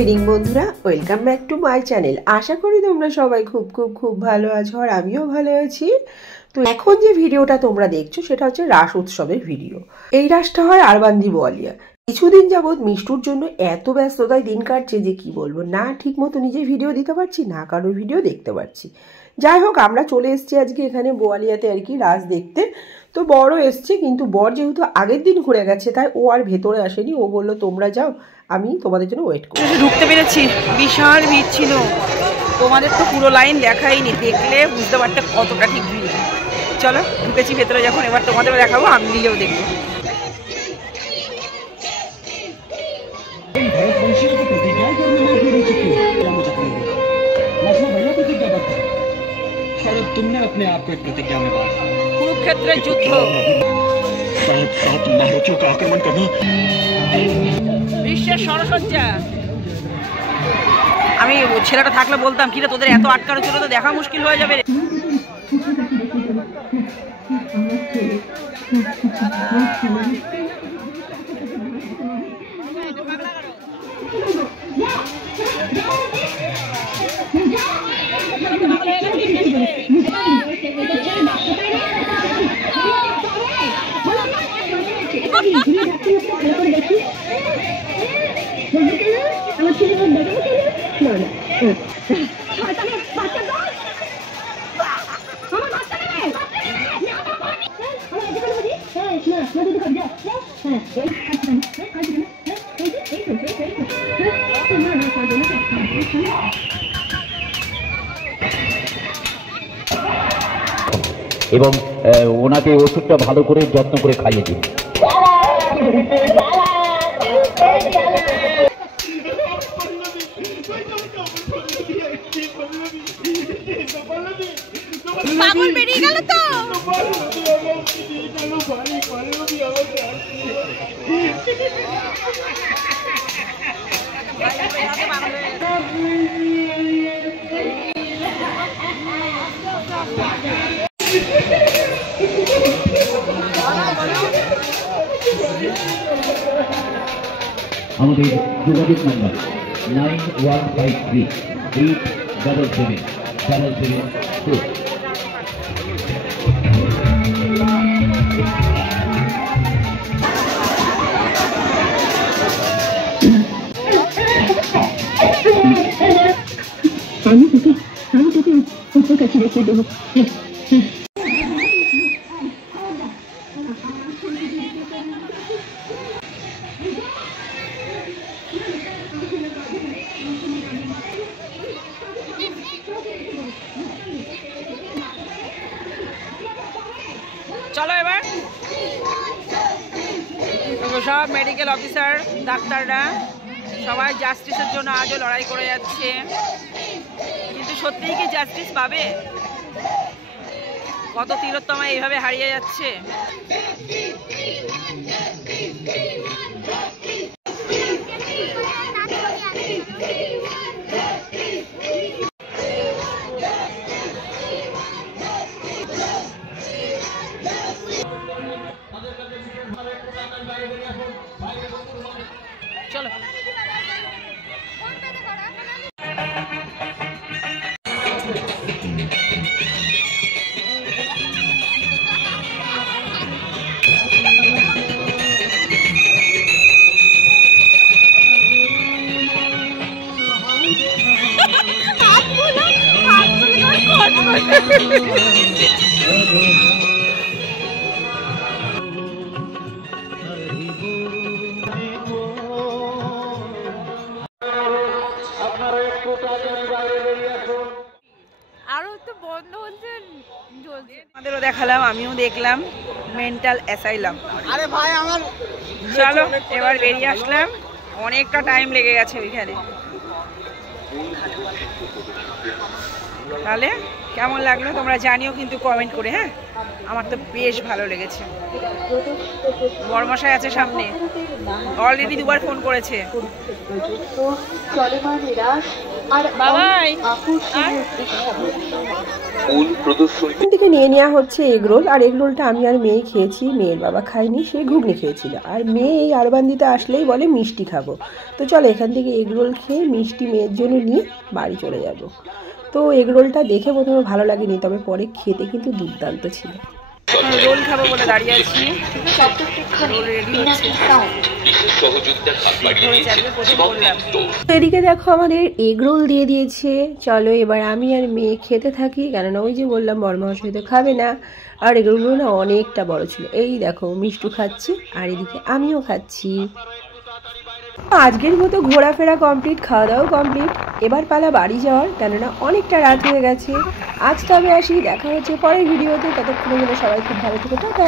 Evening বন্ধুরা, welcome back to my channel. আশা করি তোমরা সবাই খুব খুব খুব ভালো আছো, আর আমিও ভালো আছি। তো এখন যে ভিডিওটা তোমরা দেখছো সেটা হচ্ছে রাস উৎসবের ভিডিও। এই রাসটা হয় আরবান্ধি বোয়ালিয়া। কিছুদিন যাবৎ মিষ্টুর জন্য এত ব্যস্ততায় দিন কাটছে যে কি বলবো, না ঠিক মতো নিজে ভিডিও দিতে পারছি, না কারোর ভিডিও দেখতে পারছি। যাই হোক, আমরা চলে এসেছি আজকে এখানে বোয়ালিয়াতে আর কি রাস দেখতে। তো বড় এসছে, কিন্তু বর যেহেতু আগের দিন ঘুরে গেছে তাই ও আর ভেতরে আসেনি। ও বললো তোমরা যাও, আমি তোমাদের জন্য ওয়েট করি। ঢুকতে পেরেছি, বিশাল ভিড় ছিল। তোমাদের তো পুরো লাইন দেখাইনি, দেখলে বুঝতে পারতে কতটা ঠিক ভিড়। চলো ঢুকেছি ভেতরে যখন, এবার তোমাদেরও দেখাবো, আমি নিজেও দেখবো। কুরুক্ষেত্রের যুদ্ধ, বিশ্বের সরসজ্জা। আমি ছেলেটা থাকলে বলতাম কিরে তোদের এত আটকানো ছিল তো দেখা মুশকিল হয়ে যাবে। এবং ওনাকে ওষুধটা ভালো করে যত্ন করে খাইয়ে দিন। পাগল বেরিয়ে গেল তো। আমাদের যোগাযোগ নাম্বার 9153877777 আমি তোকে উপর কাছে রেখে দেবো। চলো এবার সব মেডিকেল অফিসার, ডাক্তাররা সবাই জাস্টিসের জন্য আজও লড়াই করে যাচ্ছে। কিন্তু সত্যিই কি জাস্টিস পাবে? কত তিলোত্তমা এইভাবে হারিয়ে যাচ্ছে। চলো আরো তো বন্ধ হচ্ছে। আমাদেরও দেখালাম, আমিও দেখলাম মেন্টাল অ্যাসাইলাম। আরে ভাই আমার, চলো এবার বেরিয়ে আসলাম। অনেকটা টাইম লেগে গেছে ওইখানে। তাহলে কেমন লাগলো তোমরা জানিও কিন্তু কমেন্ট করে। হ্যাঁ, আমার তো বেশ ভালো লেগেছে। বড়মশাই আছে সামনে, অলরেডি 2বার ফোন করেছে। বাবাই এখান থেকে নিয়ে নেওয়া হচ্ছে এগরোল, আর এগরোলটা আমি আর মেয়ে খেয়েছি, মেয়ের বাবা খায়নি, সে ঘুগনি খেয়েছিল। আর মেয়ে এই আরবান্দিতে আসলেই বলে মিষ্টি খাবো। তো চলো এখান থেকে এগরোল খেয়ে মিষ্টি মেয়ের জন্য নিয়ে বাড়ি চলে যাব। তো এগরোলটা দেখে প্রথমে ভালো লাগেনি, তবে পরে খেতে কিন্তু দুর্দান্ত ছিল। এখন রোল খাবো বলে দাঁড়িয়ে আছি, রোল রেডি হচ্ছে। এদিকে দেখো আমাদের এগরোল দিয়ে দিয়েছে। চলো এবার আমি আর মেয়ে খেতে থাকি, কেননা ওই যে বললাম বড়মশাই তো খাবে না। আর এগরোলগুলো না অনেকটা বড় ছিল। এই দেখো মিষ্টু খাচ্ছে আর এদিকে আমিও খাচ্ছি। আজকের মতো ঘোরাফেরা কমপ্লিট, খাওয়া দাওয়া কমপ্লিট। এবার পালা বাড়ি যাওয়ার, কেননা অনেকটা রাত হয়ে গেছে। আজ তবে আসি, দেখা হচ্ছে পরের ভিডিওতে। ততক্ষণের জন্য সবাই খুব ভালো থেকো, টাটা।